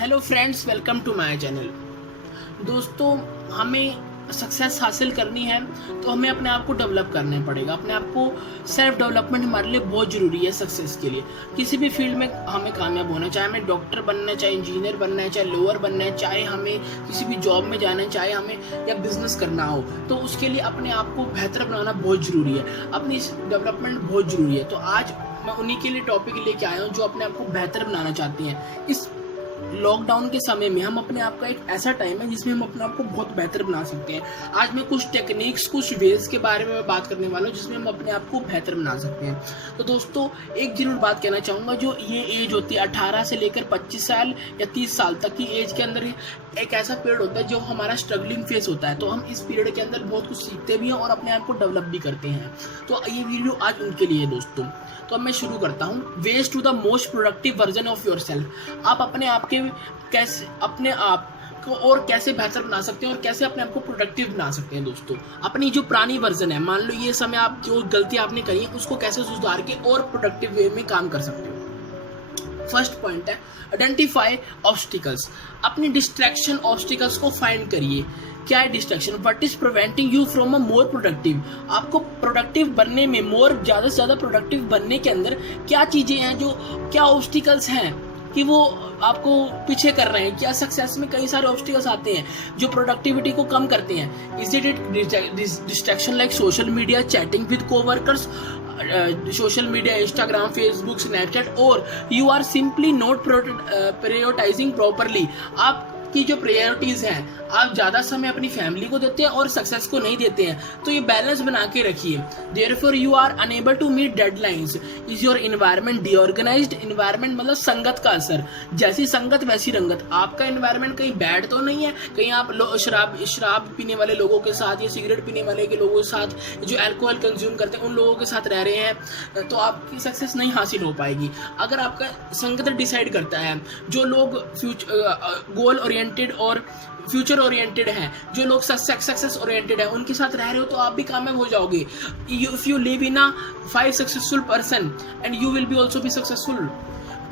Hello friends, welcome to my channel. दोस्तों, हमें success हासिल करनी है तो हमें अपने आप को डेवलप करना पड़ेगा। अपने आप को सेल्फ डेवलपमेंट हमारे लिए बहुत ज़रूरी है सक्सेस के लिए। किसी भी फील्ड में हमें कामयाब होना है, चाहे हमें डॉक्टर बनना है, चाहे इंजीनियर बनना है, चाहे लोअर बनना है, चाहे हमें किसी भी जॉब में जाना है, चाहे हमें या बिजनेस करना हो, तो उसके लिए अपने आप को बेहतर बनाना बहुत ज़रूरी है। अपनी डेवलपमेंट बहुत ज़रूरी है। तो आज मैं उन्हीं के लिए टॉपिक लेके आया हूँ जो अपने आप को बेहतर बनाना चाहती हैं। इस लॉकडाउन के समय में हम अपने आप का एक ऐसा टाइम है जिसमें हम अपने आप को बहुत बेहतर बना सकते हैं। आज मैं कुछ टेक्निक्स, कुछ वेज के बारे में बात करने वाला हूँ जिसमें हम अपने आप को बेहतर बना सकते हैं। तो दोस्तों, एक जरूर बात कहना चाहूँगा, जो ये एज होती है 18 से लेकर 25 साल या 30 साल तक की एज के अंदर एक ऐसा पीरियड होता है जो हमारा स्ट्रगलिंग फेस होता है। तो हम इस पीरियड के अंदर बहुत कुछ सीखते भी हैं और अपने आप को डेवलप भी करते हैं। तो ये वीडियो आज उनके लिए है दोस्तों। तो अब मैं शुरू करता हूँ। Ways to the most productive version of yourself. आप अपने आप के कैसे अपने आप को और कैसे बेहतर बना सकते हैं और कैसे अपने आप को प्रोडक्टिव बना सकते हैं। दोस्तों, अपनी जो पुरानी वर्जन है, मान लो ये समय आप जो गलती आपने करी है उसको कैसे सुधार के और प्रोडक्टिव वे में काम कर सकते हो। फर्स्ट पॉइंट है आइडेंटिफाई ऑब्स्टिकल्स। अपनी डिस्ट्रैक्शन ऑब्स्टिकल्स को फाइंड करिए। क्या है distraction? What is preventing you from a more productive. आपको प्रोडक्टिव बनने में, ज़्यादा से ज़्यादा प्रोडक्टिव बनने के अंदर क्या चीज़ें हैं, जो क्या ऑब्स्टिकल्स हैं कि वो आपको पीछे कर रहे हैं। क्या सक्सेस में कई सारे ऑब्स्टिकल्स आते हैं जो प्रोडक्टिविटी को कम करते हैं। Is it distraction like social media, chatting with coworkers, social media, Instagram, Facebook, Snapchat, और you are simply not prioritising properly. आपकी जो प्रायोरिटीज हैं, आप ज़्यादा समय अपनी फैमिली को देते हैं और सक्सेस को नहीं देते हैं। तो ये बैलेंस बना के रखिए। Therefore you are unable to meet deadlines. Is your environment disorganised? Environment मतलब संगत का असर। जैसी संगत वैसी रंगत। आपका इन्वायरमेंट कहीं बैड तो नहीं है, कहीं आप शराब पीने वाले लोगों के साथ या सिगरेट पीने वाले के लोगों के साथ, जो अल्कोहल कंज्यूम करते हैं उन लोगों के साथ रह रहे हैं, तो आपकी सक्सेस नहीं हासिल हो पाएगी। अगर आपका संगत डिसाइड करता है, जो लोग गोल ओरिएंटेड और फ्यूचर ओरिएंटेड हैं, जो लोग सक्सेस ओरिएंटेड हैं, उनके साथ रह रहे हो तो आप भी कामयाब हो जाओगे। If you live in a 5 successful person and you will be also be successful.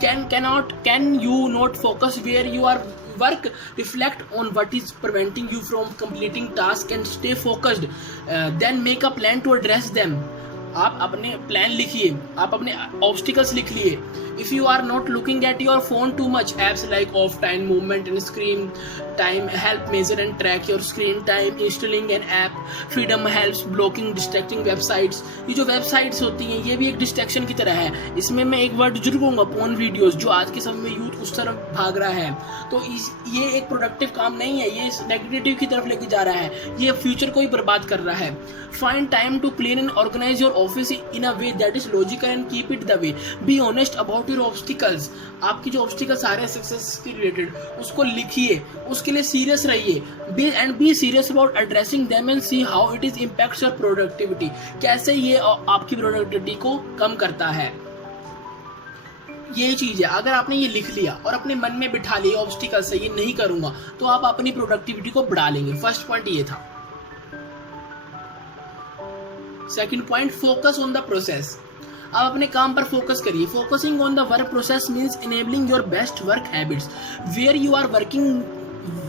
Can you not focus where you are work? Reflect on what is preventing you from completing task and stay focused. Then make a plan to address them. आप अपने plan लिखिए, आप अपने obstacles लिख लिए। If you are not looking at your phone too much, apps like off time movement and screen time help measure and track your screen time. Installing an app Freedom helps blocking distracting websites. ये जो websites होती हैं ये भी एक distraction की तरह है। इसमें मैं एक वर्ड जरूर कहूँगा, पोर्न वीडियोस, जो आज के समय में यूथ उस तरफ भाग रहा है। तो ये एक प्रोडक्टिव काम नहीं है, ये नेगेटिव की तरफ लेके जा रहा है, ये फ्यूचर को ही बर्बाद कर रहा है। Find time to clean and organize your office in a way that is logical and keep it the way. Be honest about your obstacles. आपकी जो ऑब्स्टिकल्स आ रहे हैं सक्सेस के रिलेटेड, उसको लिखिए, उसके लिए सीरियस रहिए। Be serious about addressing them and see how it is impacts your productivity. कैसे ये आपकी प्रोडक्टिविटी को कम करता है। ये चीज़ है। अगर आपने ये लिख लिया और अपने मन में बिठा लिया ऑब्स्टिकल से ये नहीं करूंगा, तो आप अपनी प्रोडक्टिविटी को बढ़ा लेंगे। फर्स्ट पॉइंट ये था। Second point, focus on the process. आप अपने काम पर फोकस करिए। Focusing on the work process means enabling your best work habits where you are working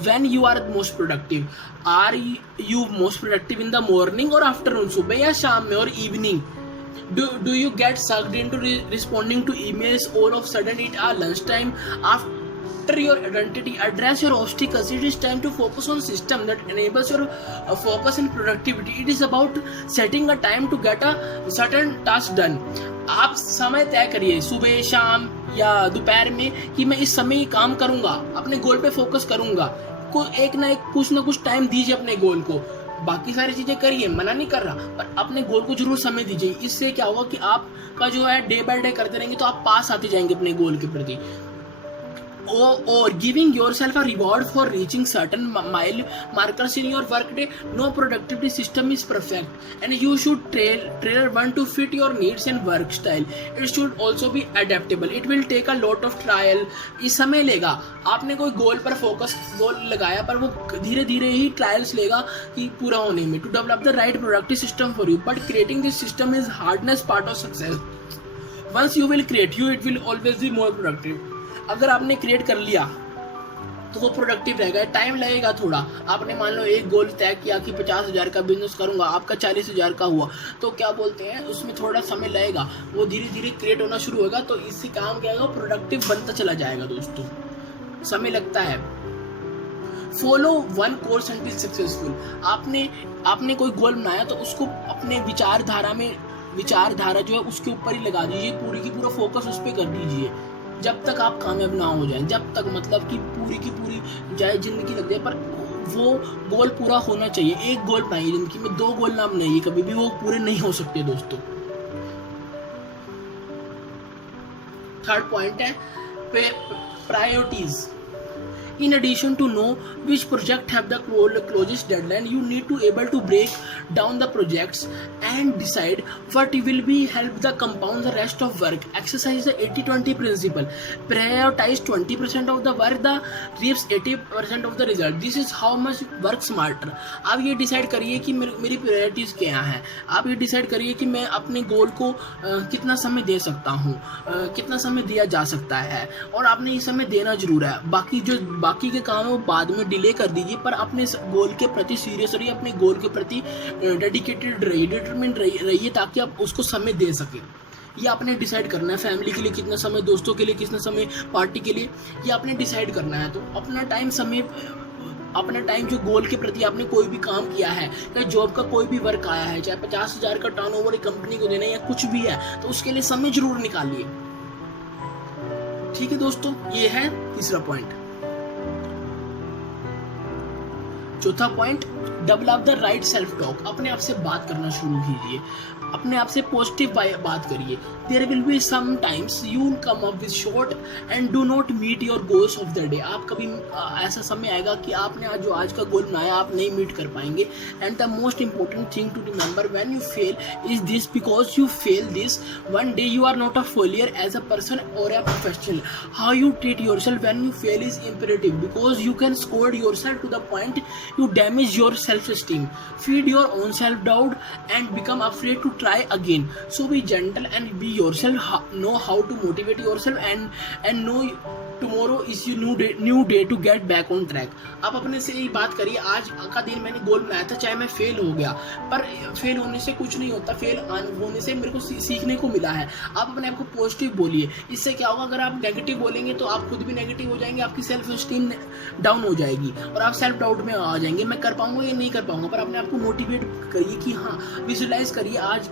when you are most productive. Are you most productive in the morning or afternoon? सुबह या शाम में और evening? Do you get sucked into responding to emails all of a sudden at lunchtime? After your identity, address your obstacles. It is time to focus on system that enables your focus and productivity. It is about setting a time to get a certain task done. आप समय तय करिए सुबह, शाम या दोपहर में कि मैं इस समय ये काम करूंगा, अपने गोल पे फोकस करूंगा। कुछ ना कुछ टाइम दीजिए अपने गोल को। बाकी सारी चीजें करिए, मना नहीं कर रहा, पर अपने गोल को जरूर समय दीजिए। इससे क्या होगा कि आपका जो है डे बाय डे करते रहेंगे तो आप पास आते जाएंगे अपने गोल के प्रति। Or giving yourself a reward for reaching certain mile markers in your workday. No productivity system is perfect, and you should tailor one to fit your needs and work style. It should also be adaptable. It will take a lot of trial. इस समय लेगा। आपने कोई गोल पर गोल लगाया, पर वो धीरे धीरे ही ट्रायल्स लेगा कि पूरा होने में। To develop the right productive system for you, but creating this system is hardest part of success. Once you will create, it will always be more productive. अगर आपने क्रिएट कर लिया तो वो प्रोडक्टिव रहेगा। टाइम लगेगा थोड़ा, आपने मान लो एक गोल तय किया कि 50,000 का बिजनेस करूंगा, आपका 40,000 का हुआ, तो क्या बोलते हैं उसमें थोड़ा समय लगेगा, वो धीरे धीरे क्रिएट होना शुरू होगा, तो इससे काम क्या होगा, प्रोडक्टिव बनता चला जाएगा दोस्तों, समय लगता है। Follow one course and be successful. आपने कोई गोल बनाया तो उसको अपने विचारधारा जो है उसके ऊपर ही लगा दीजिए, पूरी की पूरा फोकस उस पर कर दीजिए जब तक आप कामयाब ना हो जाए, जब तक मतलब कि पूरी की पूरी जाए जिंदगी लग जाए, पर वो गोल पूरा होना चाहिए। एक गोल बनाइए जिंदगी में, 2 गोल ना बनाइए, कभी भी वो पूरे नहीं हो सकते दोस्तों। थर्ड पॉइंट है priorities. In addition to know which project have the closest deadline, you need to able to break down the projects and decide what will be help the compound the rest of work. Exercise the 80-20 principle. Prioritize 20% of the work, the reaps 80% of the result. This is how much work smarter. आप ये decide करिए कि मेरी priorities क्या हैं। आप ये decide करिए कि मैं अपने गोल को कितना समय दे सकता हूँ, कितना समय दिया जा सकता है, और आपने ये समय देना जरूर है। बाकी के काम है वो बाद में डिले कर दीजिए, पर अपने गोल के प्रति सीरियस रहिए, अपने गोल के प्रति डेडिकेटेड रहिए, डिटरमिन्ड रहिए, ताकि आप उसको समय दे सकें। ये आपने डिसाइड करना है, फैमिली के लिए कितना समय, दोस्तों के लिए कितना समय, पार्टी के लिए, ये आपने डिसाइड करना है। तो अपना टाइम जो गोल के प्रति आपने कोई भी काम किया है, चाहे जॉब का कोई भी वर्क आया है, चाहे 50,000 का टर्नओवर एक कंपनी को देना है या कुछ भी है, तो उसके लिए समय जरूर निकालिए। ठीक है दोस्तों, ये है तीसरा पॉइंट। चौथा point, develop the right self talk. अपने आप से बात करना शुरू कीजिए, अपने आप से पॉजिटिव बात करिए। There will be some times you come up with short and do not meet your goals of the day. आप कभी ऐसा समय आएगा कि आपने आज का गोल बनाया आप नहीं मीट कर पाएंगे। And the most important thing to remember when you fail is this, because you fail this one day you are not a failure as a person और a professional. How you treat yourself when you fail is imperative, because you can score yourself to the point you damage your self-esteem, feed your own self-doubt and become afraid to try again. So be gentle and be yourself, know how to motivate yourself and know tomorrow is your new day to get back on track. आप अपने से यही बात करिए, आज का दिन मैंने गोल बनाया था, चाहे मैं फेल हो गया, पर फेल होने से कुछ नहीं होता, फेल होने से मेरे को सीखने को मिला है। आप अपने आप को पॉजिटिव बोलिए। इससे क्या होगा, अगर आप नेगेटिव बोलेंगे तो आप खुद भी नेगेटिव हो जाएंगे, आपकी सेल्फ एस्टीम डाउन हो जाएगी और आप सेल्फ डाउट में आ जाएंगे, मैं कर पाऊंगा या नहीं कर पाऊंगा। पर अपने आप को मोटिवेट करिए कि हाँ, विजुलाइज करिए, आज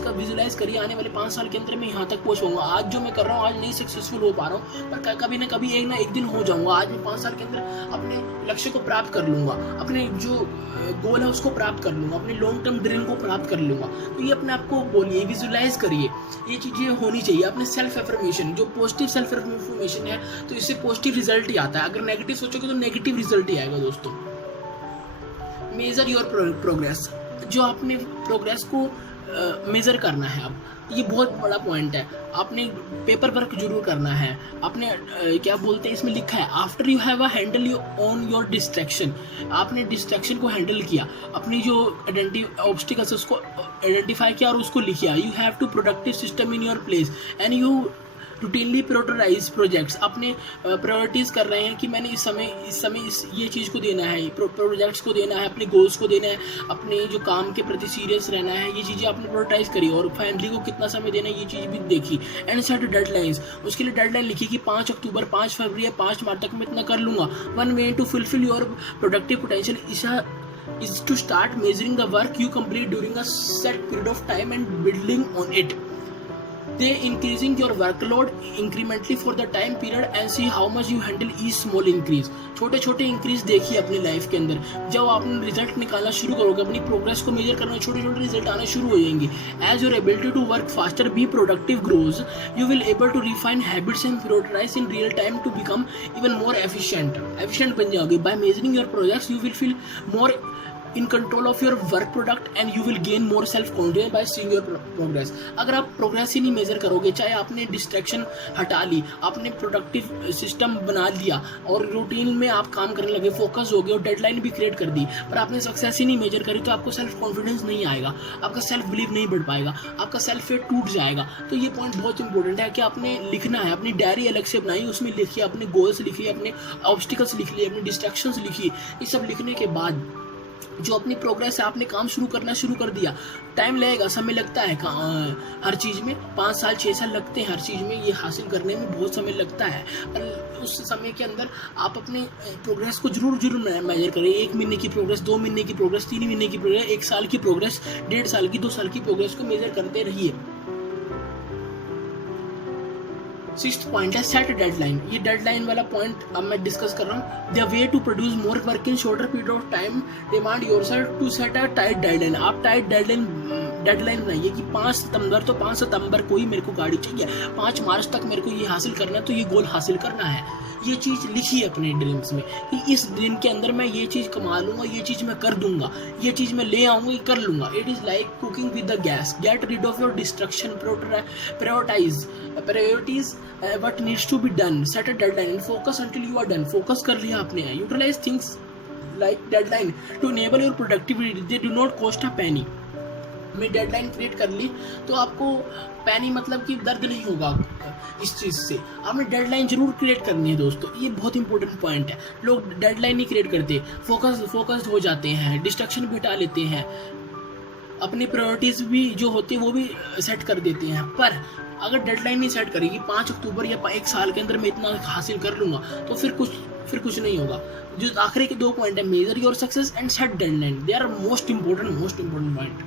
का विजुलाइज करिए, आने वाले 5 साल के अंदर मैं यहाँ तक पहुँच पाऊंगा। आज जो मैं कर रहा हूँ, आज नहीं सक्सेसफुल हो पा रहा हूँ, पर कभी ना कभी एक दिन हो जाऊंगा। आज मैं 5 साल के अंदर अपने लक्ष्य को प्राप्त कर लूंगा, अपने जो गोल है उसको प्राप्त कर लूंगा, अपने लॉन्ग टर्म ड्रीम को प्राप्त कर लूंगा। तो ये अपने आप को बोलिए, विजुलाइज करिए, ये चीजें होनी चाहिए। अपने सेल्फ एफर्मेशन, जो पॉजिटिव सेल्फ एफर्मेशन है, तो इससे पॉजिटिव रिजल्ट ही आता है। अगर नेगेटिव सोचोगे तो नेगेटिव रिजल्ट ही आएगा दोस्तों। मेजर योर प्रोग्रेस, जो आपने प्रोग्रेस को मेजर करना है। अब ये बहुत बड़ा पॉइंट है, आपने पेपर वर्क जरूर करना है। आपने क्या बोलते हैं इसमें लिखा है, after you have a handle on your distraction. आपने डिस्ट्रैक्शन को हैंडल किया, अपनी जो ऑब्स्टिकल्स उसको आइडेंटिफाई किया और उसको लिखिया। You have to productive system in your place and you routinely prioritize projects. अपने प्रायोरिटीज़ कर रहे हैं कि मैंने इस समय ये चीज़ को देना है, प्रोजेक्ट्स को देना है, अपने गोल्स को देना है, अपने जो काम के प्रति सीरियस रहना है, ये चीज़ें आपने प्रायोरिटाइज करी। और फैमिली को कितना समय देना है, ये चीज़ भी देखी। एंड सेट डेडलाइंस, उसके लिए डेडलाइन लिखी कि 5 अक्टूबर, 5 फरवरी या 5 मार्च तक मैं इतना कर लूँगा। One way to fulfil your productive potential is to start measuring the work you complete during a set period of time and building on it. They increasing your workload incrementally for the time period and see how much you handle each small increase. छोटे छोटे increase देखिए अपनी life के अंदर। जब आपने result निकालना शुरू करोगे, अपनी प्रोग्रेस को मेजर करना, छोटे छोटे रिजल्ट आने शुरू हो जाएंगे। As your ability to work faster, be productive grows, you will able to refine habits and prioritize in real time to become even more efficient बन जाओगे। By measuring your projects you will feel more in control of your work product and you will gain more self confidence by seeing your progress. अगर आप progress ही नहीं major करोगे, चाहे आपने distraction हटा ली, आपने प्रोडक्टिव सिस्टम बना लिया और रूटीन में आप काम करने लगे, फोकस हो गए और डेडलाइन भी क्रिएट कर दी, पर आपने सक्सेस ही नहीं मेजर करी, तो आपको सेल्फ कॉन्फिडेंस नहीं आएगा, आपका सेल्फ बिलीव नहीं बढ़ पाएगा, आपका सेल्फ फेथ टूट जाएगा। तो ये पॉइंट बहुत इंपॉर्टेंट है कि आपने लिखना है, अपनी डायरी अलग से बनाई, उसमें लिखिए, अपने गोल्स लिखिए, अपने ऑब्स्टिकल्स लिख लिए, अपनी डिस्ट्रैक्शंस लिखिए। ये सब लिखने के बाद जो अपनी प्रोग्रेस है, आपने काम शुरू कर दिया। टाइम लगेगा, समय लगता है हर चीज़ में, 5 साल 6 साल लगते हैं हर चीज़ में, ये हासिल करने में बहुत समय लगता है, पर उस समय के अंदर आप अपने प्रोग्रेस को जरूर मेजर करें। 1 महीने की प्रोग्रेस, 2 महीने की प्रोग्रेस, 3 महीने की प्रोग्रेस, 1 साल की प्रोग्रेस, 1.5 साल की, 2 साल की प्रोग्रेस को मेजर करते रहिए। 6th पॉइंट है सेट डेडलाइन। ये डेडलाइन वाला पॉइंट अब मैं डिस्कस कर रहा हूँ। The way to produce more work in shorter period of time, demand yourself to set a tight deadline. आप टाइट डेडलाइन बनाइए कि 5 सितंबर तो 5 सितंबर को ही मेरे को गाड़ी चाहिए, 5 मार्च तक मेरे को ये हासिल करना है, तो ये गोल हासिल करना है। ये चीज़ लिखिए अपने ड्रीम्स में कि इस दिन के अंदर मैं ये चीज़ कमा लूँगा, ये चीज़ मैं कर दूंगा, ये चीज़ मैं ले आऊँगा, ये कर लूँगा। It is like cooking with the gas, get rid of your distraction, priorities what needs to be done, set a deadline and focus until you are done। focus कर लिया आपने, utilize things like deadline to enable your productivity, they do not cost a penny। मैं deadline create कर ली तो आपको पैनी मतलब कि दर्द नहीं होगा इस चीज़ से। आपने डेडलाइन जरूर क्रिएट करनी है दोस्तों, ये बहुत इंपॉर्टेंट पॉइंट है। लोग डेडलाइन नहीं क्रिएट करते, फोकस्ड हो जाते हैं, डिस्ट्रैक्शन भी हटा लेते हैं, अपनी प्रायोरिटीज़ भी जो होती है वो भी सेट कर देते हैं। पर अगर डेडलाइन नहीं सेट करेगी 5 अक्टूबर या 1 साल के अंदर मैं इतना हासिल कर लूँगा, तो फिर कुछ नहीं होगा। जो आखिरी के 2 पॉइंट है, measure your success and set deadline, they are most important point.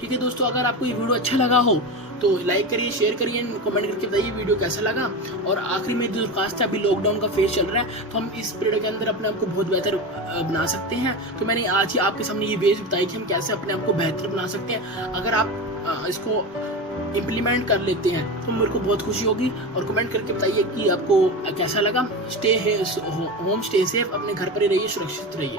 ठीक है दोस्तों, अगर आपको ये वीडियो अच्छा लगा हो तो लाइक करिए, शेयर करिए, कमेंट करके बताइए वीडियो कैसा लगा। और आखिरी में जो दरख्वास्त है, अभी लॉकडाउन का फेज चल रहा है तो हम इस पीरियड के अंदर अपने आप को बहुत बेहतर बना सकते हैं। तो मैंने आज ही आपके सामने ये वेज बताई कि हम कैसे अपने आप को बेहतर बना सकते हैं। अगर आप इसको इम्प्लीमेंट कर लेते हैं तो मेरे को बहुत खुशी होगी। और कमेंट करके बताइए कि आपको कैसा लगा। स्टे होम, स्टे सेफ, अपने घर पर ही रहिए, सुरक्षित रहिए।